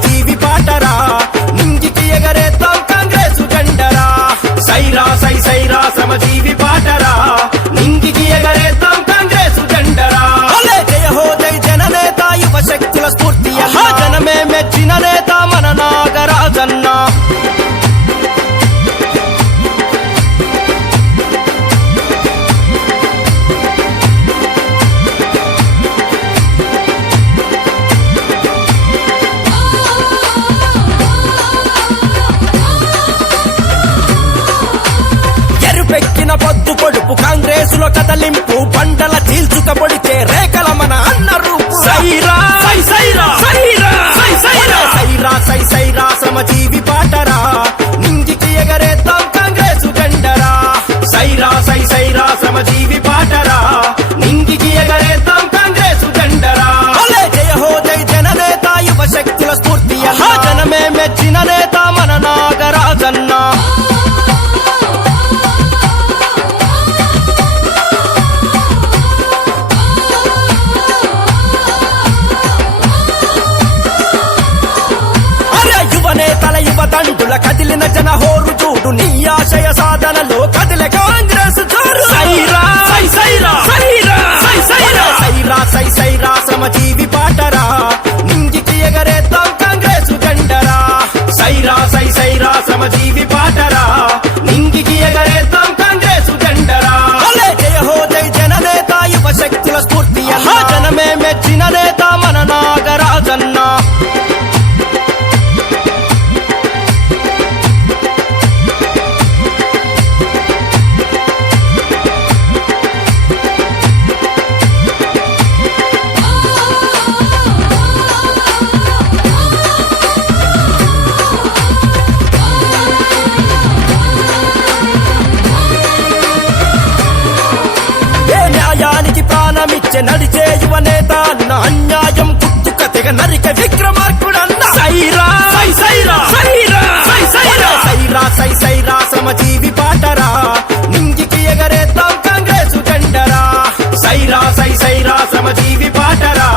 శ్రమజీవి పాటరా నింగికి ఎగరేద్దాం కాంగ్రెసు జెండరా సైరా సై సైరా శ్రమజీవి పాటరా నింగికి ఎగరేద్దాం కాంగ్రెసు జెండరా జయ హో జై జననేత యువ శక్తుల స్ఫూర్తి జనమే మెచ్చిన నేత మన నాగరాజన్న పెక్కిన పొద్దు పొడుపు కాంగ్రెసులో కదలింపు పంటల చీల్చుకబొడితే రేఖల మన అన్న రూపు సైరా సై సైరా సైరా సై సైరా సైరా సై సైరా శ్రమజీవి పాటరా నింగికి ఎగరేద్దాం కాంగ్రెసు జెండరా సైరా సై సైరా శ్రమజీవి పాటరా నింగికి ఎగరేద్దాం కాంగ్రెసు జెండరా జయ హో జై జననేత యువ శక్తుల స్ఫూర్తి జనమే మెచ్చిన నేత మన నాగరాజన్న తండ్రుల కదిలిన జన హోరు చూడు నీ ఆశయ సాధనలో కదిలే కాంగ్రెస్ జోరు సైరా సై సైరా సైరా సై సైరా సైరా సై సైరా శ్రమజీవి పాటరా నింగికి ఎగరేద్దాం కాంగ్రెసు జెండరా సైరా సై సైరా శ్రమజీవి పాటరా నింగికి ఎగరేద్దాం కాంగ్రెసు జెండరా జయ హో జై జననేత యువ శక్తుల స్ఫూర్తి జనమే మెచ్చిన నేత మన నాగరాజన్న ప్రాణమిచ్చే నడిచే యువ నేత అన్న అన్యాయం గుర్తుక తెగ నరిక విక్రమార్కుడన్న సైరా సై సైరా సైరా సై సైరా సైరా సై సైరా శ్రమజీవి పాటరా నింగికి ఎగరేద్దాం కాంగ్రెసు జెండరా సైరా సై సైరా శ్రమజీవి పాటరా